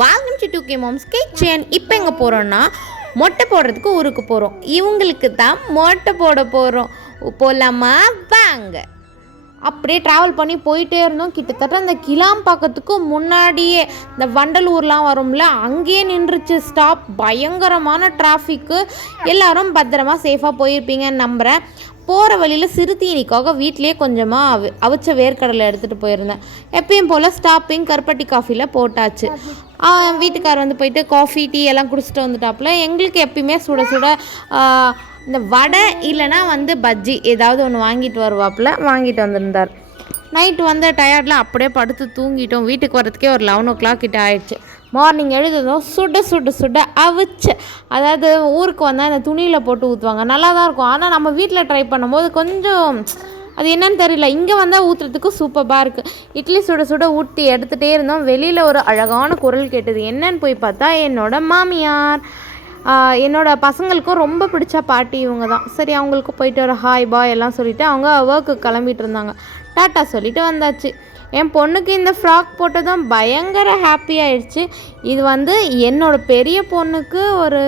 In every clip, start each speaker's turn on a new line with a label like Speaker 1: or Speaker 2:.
Speaker 1: Welcome to to K mom's kitchen இப்போ எங்கே போகிறோன்னா மொட்டை போடுறதுக்கு ஊருக்கு போகிறோம் இவங்களுக்கு தான் மொட்டை போட போகிறோம் போகலாமா வாங்க. அப்படியே ட்ராவல் பண்ணி போயிட்டே இருந்தோம். கிட்டத்தட்ட அந்த கிளாம்பாக்கத்துக்கு முன்னாடியே இந்த வண்டலூர்லாம் வரும்ல அங்கேயே நின்றுச்சு. ஸ்டாப் பயங்கரமான டிராஃபிக்கு எல்லாரும் பத்திரமா சேஃபாக போயிருப்பீங்கன்னு நம்புகிறேன் போகிற வழியில் சிறுத்தீனிக்காக வீட்லேயே கொஞ்சமாக அவி அவிச்ச வேர்க்கடலை எடுத்துகிட்டு போயிருந்தேன். எப்பயும் போல் ஸ்டாப்பிங் கருப்பட்டி காஃபியில் போட்டாச்சு. வீட்டுக்கார் வந்து போயிட்டு காஃபி டீ எல்லாம் குடிச்சிட்டு வந்துட்டாப்புல. எங்களுக்கு எப்பயுமே சுட சுட இந்த வடை இல்லைன்னா வந்து பஜ்ஜி ஏதாவது ஒன்று வாங்கிட்டு வருவாப்புல வாங்கிட்டு வந்திருந்தார். நைட்டு வந்த டயர்டில் அப்படியே படுத்து தூங்கிட்டோம். வீட்டுக்கு வரதுக்கே ஒரு லெவன் ஓ கிளாக் கிட்ட ஆயிடுச்சு. மார்னிங் எழுதுதும் சுட சுட சுட அவிச்சு அதாவது ஊருக்கு வந்தால் இந்த துணியில் போட்டு ஊற்றுவாங்க நல்லா தான் இருக்கும். ஆனால் நம்ம வீட்டில் ட்ரை பண்ணும்போது கொஞ்சம் அது என்னன்னு தெரியல. இங்கே வந்தால் ஊற்றுறதுக்கு சூப்பராக இருக்குது இட்லி சுட சுட ஊற்றி எடுத்துகிட்டே இருந்தோம். வெளியில் ஒரு அழகான குரல் கேட்டது. என்னன்னு போய் பார்த்தா என்னோட மாமியார். என்னோடய என்னோட பசங்களுக்கும் ரொம்ப பிடிச்ச பாட்டி இவங்க தான். சரி அவங்களுக்கு போயிட்டு ஒரு ஹாய் பாய் எல்லாம் சொல்லிவிட்டு அவங்க ஒர்க்கு கிளம்பிட்டு இருந்தாங்க. டாட்டா சொல்லிட்டு வந்தாச்சு. என் பொண்ணுக்கு இந்த ஃப்ராக் போட்டதும் பயங்கர ஹாப்பி ஆயிடுச்சு. இது வந்து என்னோடய பெரிய பொண்ணுக்கு ஒரு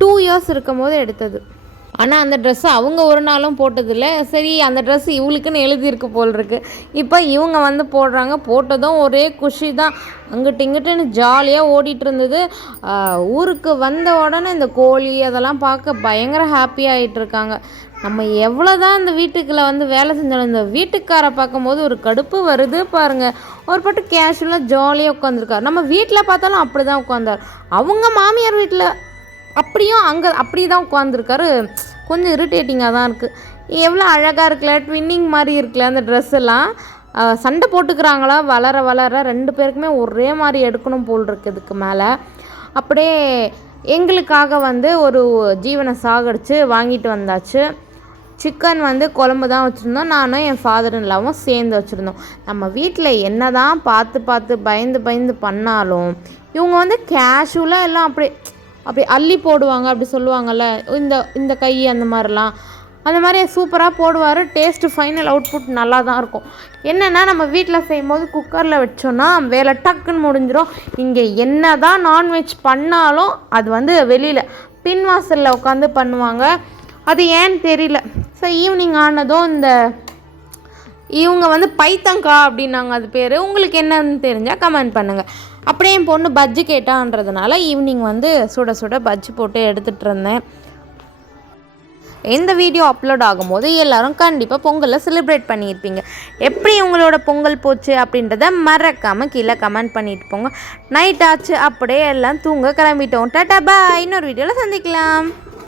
Speaker 1: டூ இயர்ஸ் இருக்கும் போது எடுத்தது. ஆனால் அந்த ட்ரெஸ்ஸு அவங்க ஒரு நாளும் போட்டதில்லை. சரி அந்த ட்ரெஸ் இவளுக்குன்னு எழுதியிருக்கு போல் இருக்கு இப்போ இவங்க வந்து போடுறாங்க. போட்டதும் ஒரே குஷி தான். அங்கிட்டு இங்கிட்டுன்னு ஜாலியாக ஓடிட்டு இருந்தது. ஊருக்கு வந்த உடனே இந்த கோழி அதெல்லாம் பார்க்க பயங்கர ஹாப்பியாகிட்டு இருக்காங்க. நம்ம எவ்வளோ தான் இந்த வீட்டுக்குள்ள வந்து வேலை செஞ்சாலும் இந்த வீட்டுக்காரை பார்க்கும்போது ஒரு கடுப்பு வருது பாருங்கள் ஒரு பட்டு கேஷுவலாக ஜாலியாக உட்காந்துருக்காரு நம்ம வீட்டில் பார்த்தாலும் அப்படி தான் உட்காந்தார் அவங்க மாமியார் வீட்டில் அப்படியும் அங்கே அப்படி தான் உட்காந்துருக்காரு கொஞ்சம் இரிட்டேட்டிங்காக தான் இருக்குது எவ்வளோ அழகாக இருக்குல்ல ட்வின்னிங் மாதிரி இருக்குல்ல அந்த ட்ரெஸ் எல்லாம். சண்டை போட்டுக்கிறாங்களா வளர வளர ரெண்டு பேருக்குமே ஒரே மாதிரி எடுக்கணும் போல் இருக்கு இதுக்கு மேலே. அப்படியே எங்களுக்காக வந்து ஒரு ஜீவனை சாகடிச்சு வாங்கிட்டு வந்தாச்சு. சிக்கன் வந்து குழம்பு தான் வச்சுருந்தோம். நானும் என் ஃபாதர் இல்லாவும் சேர்ந்து வச்சுருந்தோம். நம்ம வீட்டில் என்ன தான் பார்த்து பார்த்து பயந்து பயந்து பண்ணாலும் இவங்க வந்து கேஷுவலாக எல்லாம் அப்படி அப்படி அள்ளி போடுவாங்க அப்படி சொல்லுவாங்கள்ல இந்த இந்த கை அந்த மாதிரிலாம். அந்த மாதிரி சூப்பராக போடுவார். டேஸ்ட்டு ஃபைனல் அவுட்புட் நல்லா தான் இருக்கும். என்னென்னா நம்ம வீட்டில் செய்யும்போது குக்கரில் வச்சோன்னா வேலை டக்குன்னு முடிஞ்சிடும் இங்கே என்ன தான் நான்வெஜ் பண்ணாலும் அது வந்து வெளியில் பின்வாசலில் உட்காந்து பண்ணுவாங்க. அது ஏன்னு தெரியல. ஸோ ஈவினிங் ஆனதும் இந்த இவங்க வந்து பைத்தங்கா அப்படின்னாங்க அது பேர். உங்களுக்கு என்னன்னு தெரிஞ்சால் கமெண்ட் பண்ணுங்கள் அப்படியே என் பொண்ணு பஜ்ஜி கேட்டான்றதுனால ஈவினிங் வந்து சுட சுட பஜ்ஜி போட்டு எடுத்துகிட்டு இருந்தேன். இந்த வீடியோ அப்லோட் ஆகும்போது எல்லோரும் கண்டிப்பாக பொங்கலை செலிப்ரேட் பண்ணியிருப்பீங்க. எப்படி உங்களோட பொங்கல் போச்சு அப்படின்றத மறக்காமல் கீழே கமெண்ட் பண்ணிட்டு போங்க. நைட் ஆச்சு அப்படியே எல்லாம் தூங்க கிளம்பிட்டோம். டாட்டா பாய் இன்னொரு வீடியோவில் சந்திக்கலாம்.